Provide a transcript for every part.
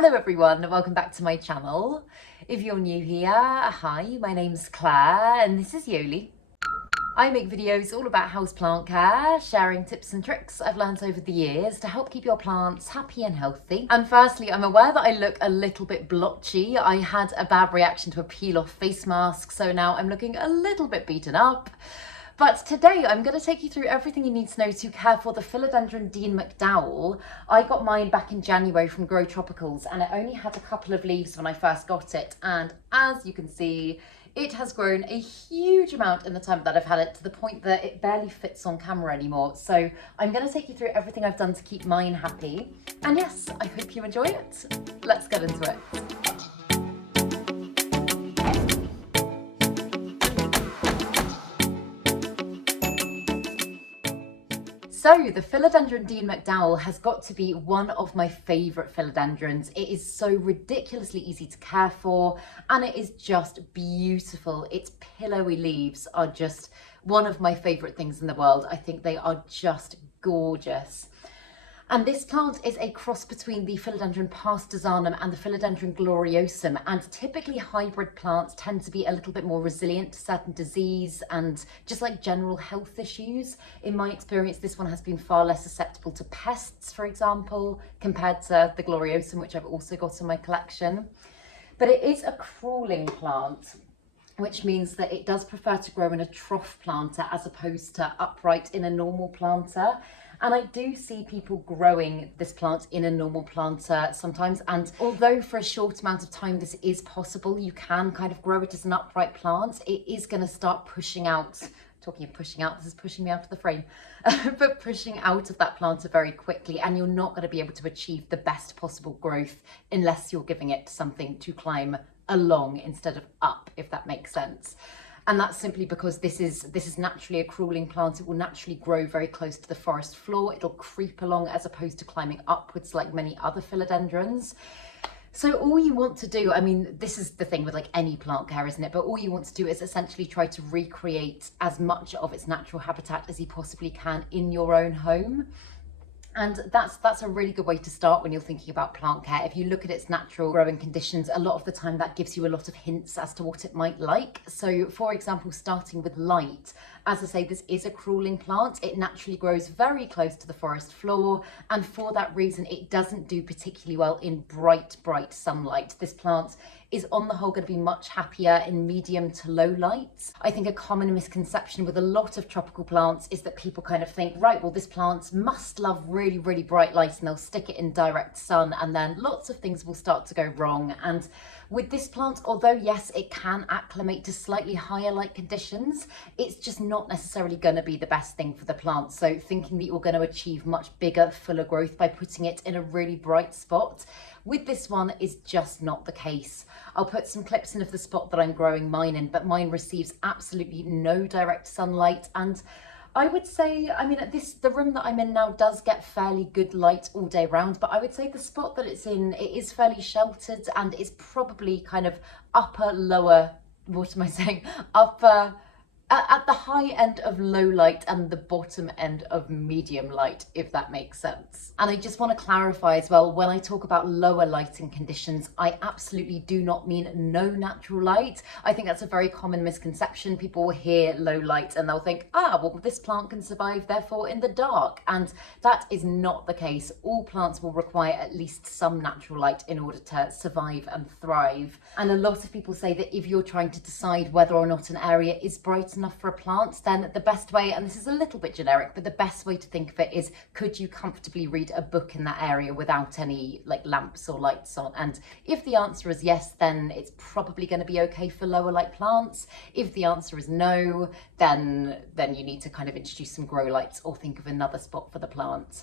Hello everyone and welcome back to my channel. If you're new here, hi, my name's Claire and this is Yoli. I make videos all about houseplant care, sharing tips and tricks I've learned over the years to help keep your plants happy and healthy. And firstly, I'm aware that I look a little bit blotchy. I had a bad reaction to a peel-off face mask, so now I'm looking a little bit beaten up. But today I'm going to take you through everything you need to know to care for the Philodendron Dean McDowell. I got mine back in January from Grow Tropicals and it only had a couple of leaves when I first got it. And as you can see, it has grown a huge amount in the time that I've had it, to the point that it barely fits on camera anymore. So I'm going to take you through everything I've done to keep mine happy. And yes, I hope you enjoy it. Let's get into it. So the Philodendron Dean McDowell has got to be one of my favourite philodendrons. It is so ridiculously easy to care for and it is just beautiful. Its pillowy leaves are just one of my favourite things in the world. I think they are just gorgeous. And this plant is a cross between the Philodendron pastazanum and the Philodendron gloriosum. And typically hybrid plants tend to be a little bit more resilient to certain disease and just like general health issues. In my experience, this one has been far less susceptible to pests, for example, compared to the gloriosum, which I've also got in my collection. But it is a crawling plant, which means that it does prefer to grow in a trough planter as opposed to upright in a normal planter. And I do see people growing this plant in a normal planter sometimes. And although for a short amount of time this is possible, you can kind of grow it as an upright plant, it is going to start pushing out. Talking of pushing out, this is pushing me out of the frame, but pushing out of that planter very quickly, and you're not going to be able to achieve the best possible growth unless you're giving it something to climb along instead of up, if that makes sense. And that's simply because this is naturally a crawling plant. It will naturally grow very close to the forest floor. It'll creep along as opposed to climbing upwards like many other philodendrons. So all you want to do, I mean, this is the thing with like any plant care, isn't it? But all you want to do is essentially try to recreate as much of its natural habitat as you possibly can in your own home. And that's a really good way to start when you're thinking about plant care. If you look at its natural growing conditions, a lot of the time that gives you a lot of hints as to what it might like. So for example, starting with light, as I say, this is a crawling plant. It naturally grows very close to the forest floor. And for that reason, it doesn't do particularly well in bright sunlight. This plant is on the whole going to be much happier in medium to low light. I think a common misconception with a lot of tropical plants is that people kind of think, right, well, this plant must love really bright light, and they'll stick it in direct sun and then lots of things will start to go wrong. And with this plant, although yes, it can acclimate to slightly higher light conditions, it's just not necessarily going to be the best thing for the plant. So thinking that you're going to achieve much bigger, fuller growth by putting it in a really bright spot, with this one is just not the case. I'll put some clips in of the spot that I'm growing mine in, but mine receives absolutely no direct sunlight. And I would say, I mean, the room that I'm in now does get fairly good light all day round, but I would say the spot that it's in, it is fairly sheltered and it's probably kind of at the high end of low light and the bottom end of medium light, if that makes sense. And I just want to clarify as well, when I talk about lower lighting conditions, I absolutely do not mean no natural light. I think that's a very common misconception. People will hear low light and they'll think, well, this plant can survive therefore in the dark. And that is not the case. All plants will require at least some natural light in order to survive and thrive. And a lot of people say that if you're trying to decide whether or not an area is bright enough for a plant, then the best way, and this is a little bit generic, but the best way to think of it is, could you comfortably read a book in that area without any like lamps or lights on? And if the answer is yes, then it's probably going to be okay for lower light plants. If the answer is no, then you need to kind of introduce some grow lights or think of another spot for the plant.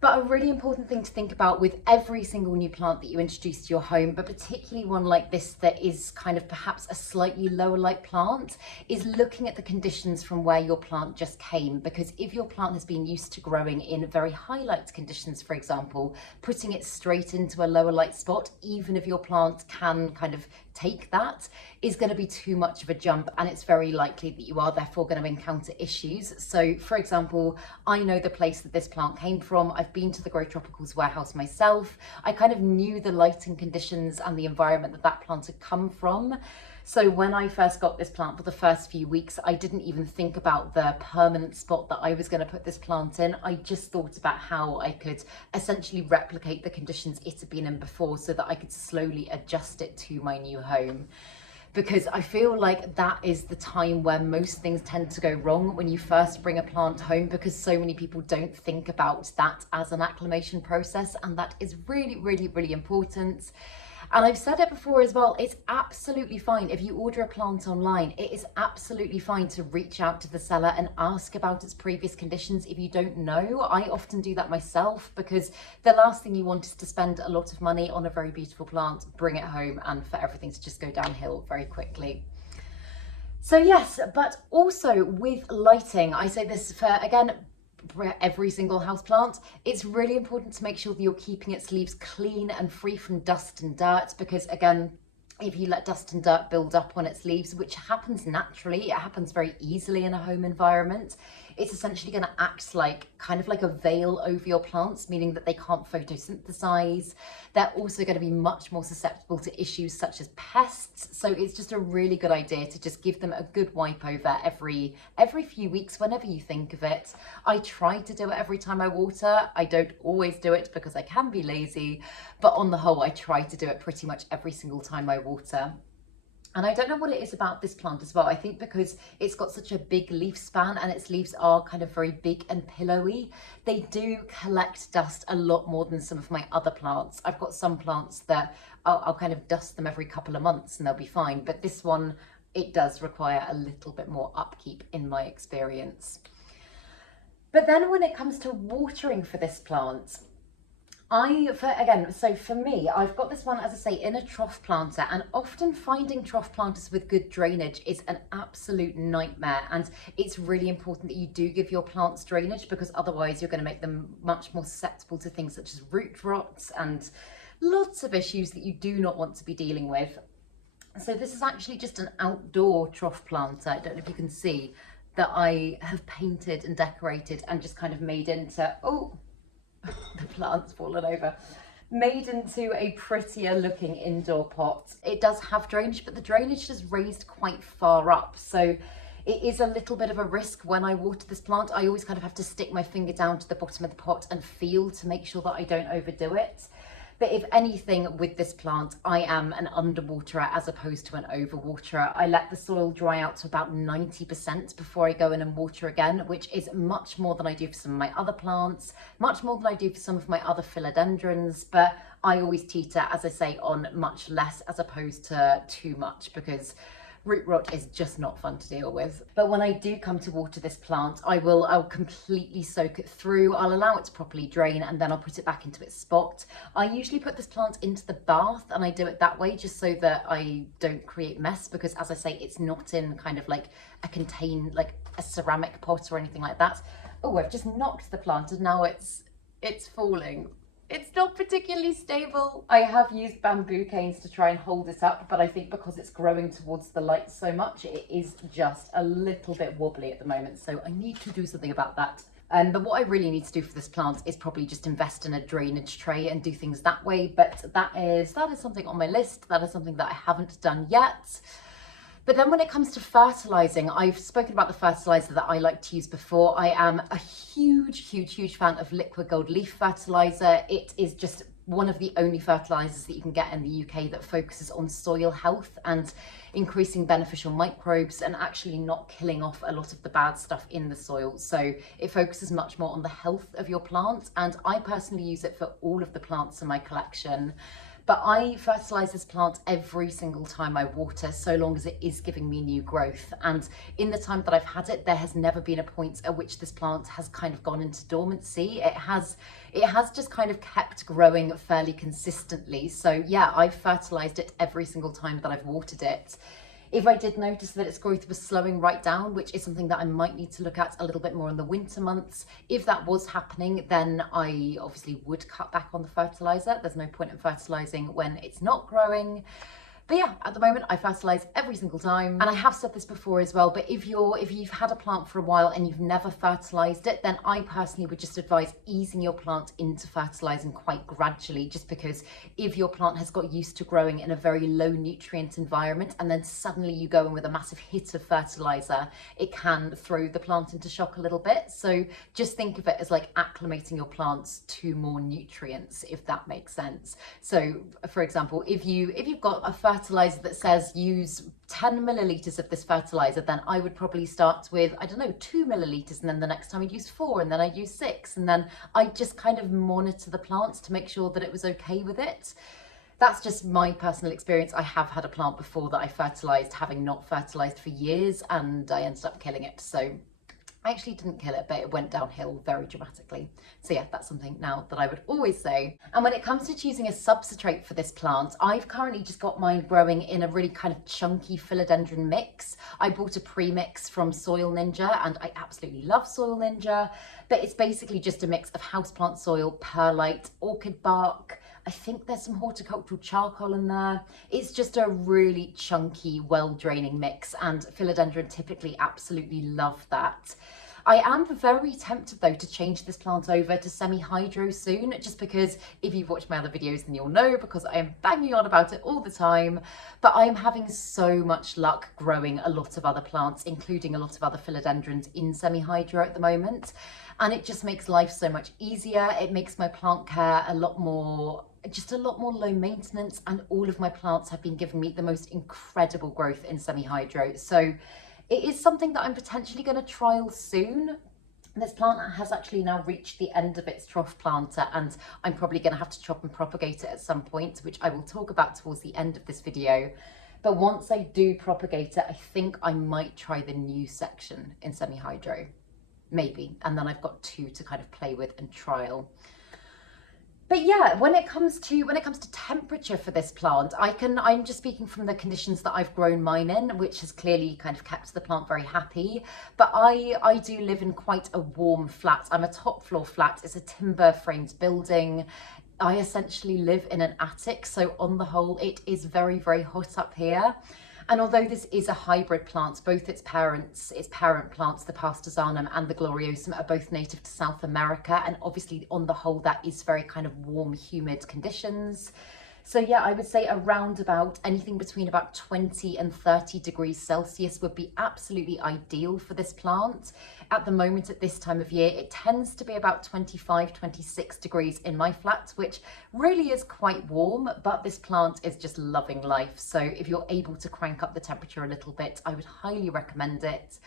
But a really important thing to think about with every single new plant that you introduce to your home, but particularly one like this that is kind of perhaps a slightly lower light plant, is looking at the conditions from where your plant just came. Because if your plant has been used to growing in very high light conditions, for example, putting it straight into a lower light spot, even if your plant can kind of take that, is going to be too much of a jump, and it's very likely that you are therefore going to encounter issues. So for example, I know the place that this plant came from. I've I've been to the Grow Tropicals warehouse myself. I kind of knew the lighting conditions and the environment that that plant had come from. So when I first got this plant for the first few weeks, I didn't even think about the permanent spot that I was going to put this plant in. I just thought about how I could essentially replicate the conditions it had been in before so that I could slowly adjust it to my new home. Because I feel like that is the time where most things tend to go wrong when you first bring a plant home, because so many people don't think about that as an acclimation process, and that is really, really, really important. And I've said it before as well, it's absolutely fine if you order a plant online. It is absolutely fine to reach out to the seller and ask about its previous conditions if you don't know. I often do that myself, because the last thing you want is to spend a lot of money on a very beautiful plant, bring it home, and for everything to just go downhill very quickly. So yes, but also with lighting, I say this for, again, every single house plant, it's really important to make sure that you're keeping its leaves clean and free from dust and dirt, because again, if you let dust and dirt build up on its leaves, which happens naturally, it happens very easily in a home environment, it's essentially going to act like kind of like a veil over your plants, meaning that they can't photosynthesize. They're also going to be much more susceptible to issues such as pests. So it's just a really good idea to just give them a good wipe over every few weeks whenever you think of it. I try to do it every time I water. I don't always do it because I can be lazy, but on the whole, I try to do it pretty much every single time I water. And I don't know what it is about this plant as well. I think because it's got such a big leaf span and its leaves are kind of very big and pillowy, they do collect dust a lot more than some of my other plants. I've got some plants that I'll kind of dust them every couple of months and they'll be fine. But this one, it does require a little bit more upkeep in my experience. But then when it comes to watering for this plant, for me, I've got this one, as I say, in a trough planter, and often finding trough planters with good drainage is an absolute nightmare. And it's really important that you do give your plants drainage, because otherwise you're going to make them much more susceptible to things such as root rot and lots of issues that you do not want to be dealing with. So this is actually just an outdoor trough planter. I don't know if you can see that I have painted and decorated and just kind of made into, the plant's fallen over, made into a prettier looking indoor pot. It does have drainage, but the drainage is raised quite far up, so it is a little bit of a risk when I water this plant. I always kind of have to stick my finger down to the bottom of the pot and feel to make sure that I don't overdo it. But if anything with this plant, I am an underwaterer as opposed to an overwaterer. I let the soil dry out to about 90% before I go in and water again, which is much more than I do for some of my other plants, much more than I do for some of my other philodendrons. But I always teeter, as I say, on much less as opposed to too much, because root rot is just not fun to deal with. But when I do come to water this plant, I'll completely soak it through. I'll allow it to properly drain, and then I'll put it back into its spot. I usually put this plant into the bath, and I do it that way just so that I don't create mess, because as I say, it's not in kind of like like a ceramic pot or anything like that. Oh, I've just knocked the plant and now it's falling. It's not particularly stable. I have used bamboo canes to try and hold it up, but I think because it's growing towards the light so much, it is just a little bit wobbly at the moment. So I need to do something about that. But what I really need to do for this plant is probably just invest in a drainage tray and do things that way. But that is something on my list. That is something that I haven't done yet. But then when it comes to fertilizing, I've spoken about the fertilizer that I like to use before. I am a huge fan of liquid gold leaf fertilizer. It is just one of the only fertilizers that you can get in the UK that focuses on soil health and increasing beneficial microbes and actually not killing off a lot of the bad stuff in the soil. So it focuses much more on the health of your plant, and I personally use it for all of the plants in my collection. But I fertilise this plant every single time I water, so long as it is giving me new growth. And in the time that I've had it, there has never been a point at which this plant has kind of gone into dormancy. It has just kind of kept growing fairly consistently. So yeah, I've fertilised it every single time that I've watered it. If I did notice that its growth was slowing right down, which is something that I might need to look at a little bit more in the winter months, if that was happening, then I obviously would cut back on the fertiliser. There's no point in fertilising when it's not growing. But yeah, at the moment I fertilise every single time. And I have said this before as well, but if you've had a plant for a while and you've never fertilised it, then I personally would just advise easing your plant into fertilising quite gradually, just because if your plant has got used to growing in a very low nutrient environment and then suddenly you go in with a massive hit of fertiliser, it can throw the plant into shock a little bit. So just think of it as like acclimating your plants to more nutrients, if that makes sense. So for example, if you've got a fertiliser that says use 10 millilitres of this fertiliser, then I would probably start with, I don't know, 2 millilitres, and then the next time I'd use 4, and then I'd use 6, and then I'd just kind of monitor the plants to make sure that it was okay with it. That's just my personal experience. I have had a plant before that I fertilised, having not fertilised for years, and I ended up killing it. So I actually didn't kill it, but it went downhill very dramatically. So yeah, that's something now that I would always say. And when it comes to choosing a substrate for this plant, I've currently just got mine growing in a really kind of chunky philodendron mix. I bought a pre-mix from Soil Ninja, and I absolutely love Soil Ninja, but it's basically just a mix of houseplant soil, perlite, orchid bark. I think there's some horticultural charcoal in there. It's just a really chunky, well-draining mix, and philodendron typically absolutely love that. I am very tempted though to change this plant over to semi-hydro soon, just because if you've watched my other videos then you'll know, because I am banging on about it all the time. But I am having so much luck growing a lot of other plants, including a lot of other philodendrons in semi-hydro at the moment. And it just makes life so much easier. It makes my plant care a lot more low maintenance, and all of my plants have been giving me the most incredible growth in semi-hydro. So it is something that I'm potentially going to trial soon. This plant has actually now reached the end of its trough planter, and I'm probably going to have to chop and propagate it at some point, which I will talk about towards the end of this video. But once I do propagate it, I think I might try the new section in semi-hydro, maybe, and then I've got 2 to kind of play with and trial. But yeah, when it comes to temperature for this plant, I'm just speaking from the conditions that I've grown mine in, which has clearly kind of kept the plant very happy. But I do live in quite a warm flat. I'm a top floor flat. It's a timber framed building. I essentially live in an attic, so on the whole, it is very, very hot up here. And although this is a hybrid plant, both its parent plants, the pastazanum and the gloriosum, are both native to South America. And obviously on the whole, that is very kind of warm, humid conditions. So yeah, I would say around about anything between about 20 and 30 degrees Celsius would be absolutely ideal for this plant. At the moment, at this time of year, it tends to be about 25, 26 degrees in my flat, which really is quite warm, but this plant is just loving life. So if you're able to crank up the temperature a little bit, I would highly recommend it.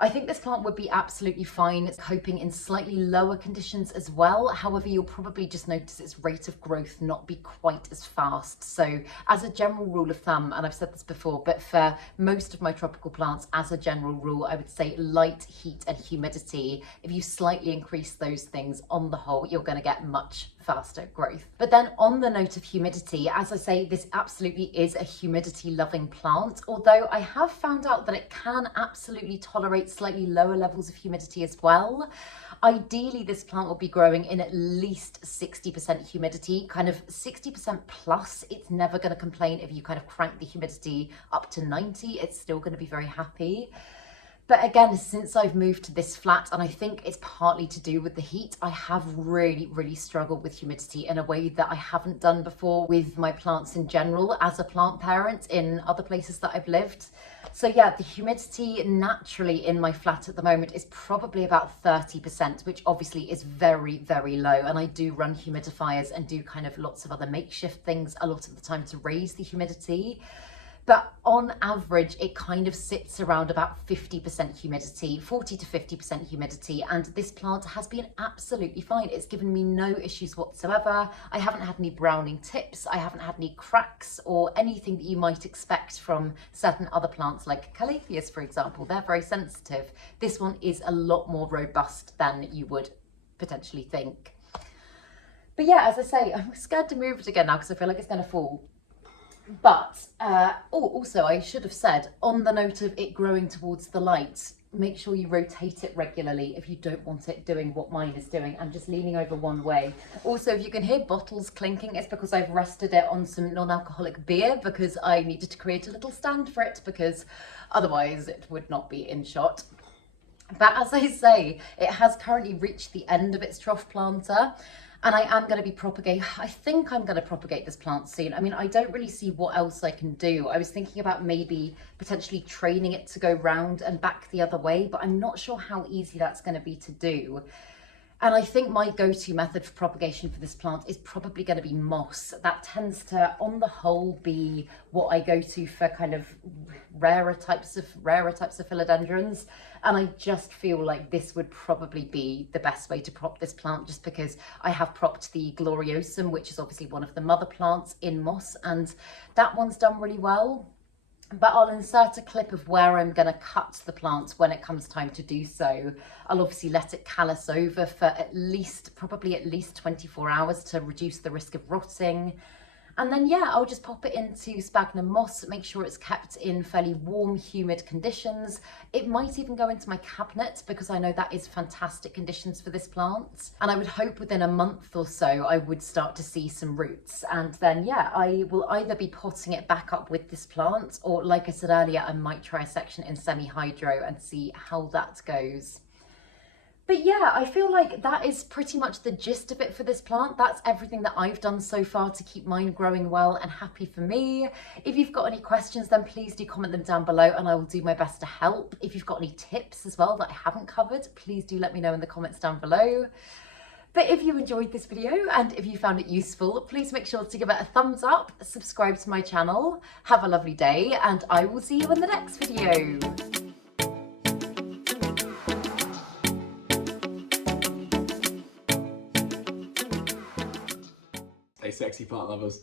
I think this plant would be absolutely fine. It's coping in slightly lower conditions as well. However, you'll probably just notice its rate of growth not be quite as fast. So as a general rule of thumb, and I've said this before, but for most of my tropical plants, as a general rule, I would say light, heat and humidity. If you slightly increase those things, on the whole, you're going to get much faster growth. But then on the note of humidity, as I say, this absolutely is a humidity loving plant, although I have found out that it can absolutely tolerate slightly lower levels of humidity as well. Ideally, this plant will be growing in at least 60% humidity, kind of 60% plus. It's never going to complain if you kind of crank the humidity up to 90, it's still going to be very happy. But again, since I've moved to this flat, and I think it's partly to do with the heat, I have really, really struggled with humidity in a way that I haven't done before with my plants in general as a plant parent in other places that I've lived. So yeah, the humidity naturally in my flat at the moment is probably about 30%, which obviously is very, very low. And I do run humidifiers and do kind of lots of other makeshift things a lot of the time to raise the humidity. But on average, it kind of sits around about 50% humidity, 40 to 50% humidity, and this plant has been absolutely fine. It's given me no issues whatsoever. I haven't had any browning tips, I haven't had any cracks or anything that you might expect from certain other plants like calatheas, for example. They're very sensitive. This one is a lot more robust than you would potentially think. But yeah, as I say, I'm scared to move it again now because I feel like it's going to fall. But also I should have said, on the note of it growing towards the light, make sure you rotate it regularly if you don't want it doing what mine is doing. I'm just leaning over one way. Also, if you can hear bottles clinking, it's because I've rested it on some non-alcoholic beer because I needed to create a little stand for it because otherwise it would not be in shot. But as I say, it has currently reached the end of its trough planter, and I am going to be I think I'm going to propagate this plant soon. I mean, I don't really see what else I can do. I was thinking about maybe potentially training it to go round and back the other way, but I'm not sure how easy that's going to be to do. And I think my go-to method for propagation for this plant is probably going to be moss. That tends to, on the whole, be what I go to for kind of rarer types of philodendrons. And I just feel like this would probably be the best way to prop this plant, just because I have propped the gloriosum, which is obviously one of the mother plants, in moss, and that one's done really well. But I'll insert a clip of where I'm going to cut the plants when it comes time to do so. I'll obviously let it callus over for probably at least 24 hours to reduce the risk of rotting. And then, yeah, I'll just pop it into sphagnum moss, make sure it's kept in fairly warm, humid conditions. It might even go into my cabinet because I know that is fantastic conditions for this plant. And I would hope within a month or so, I would start to see some roots. And then, yeah, I will either be potting it back up with this plant, or like I said earlier, I might try a section in semi-hydro and see how that goes. But yeah, I feel like that is pretty much the gist of it for this plant. That's everything that I've done so far to keep mine growing well and happy for me. If you've got any questions, then please do comment them down below and I will do my best to help. If you've got any tips as well that I haven't covered, please do let me know in the comments down below. But if you enjoyed this video and if you found it useful, please make sure to give it a thumbs up, subscribe to my channel, have a lovely day, and I will see you in the next video. Stay sexy, plant lovers.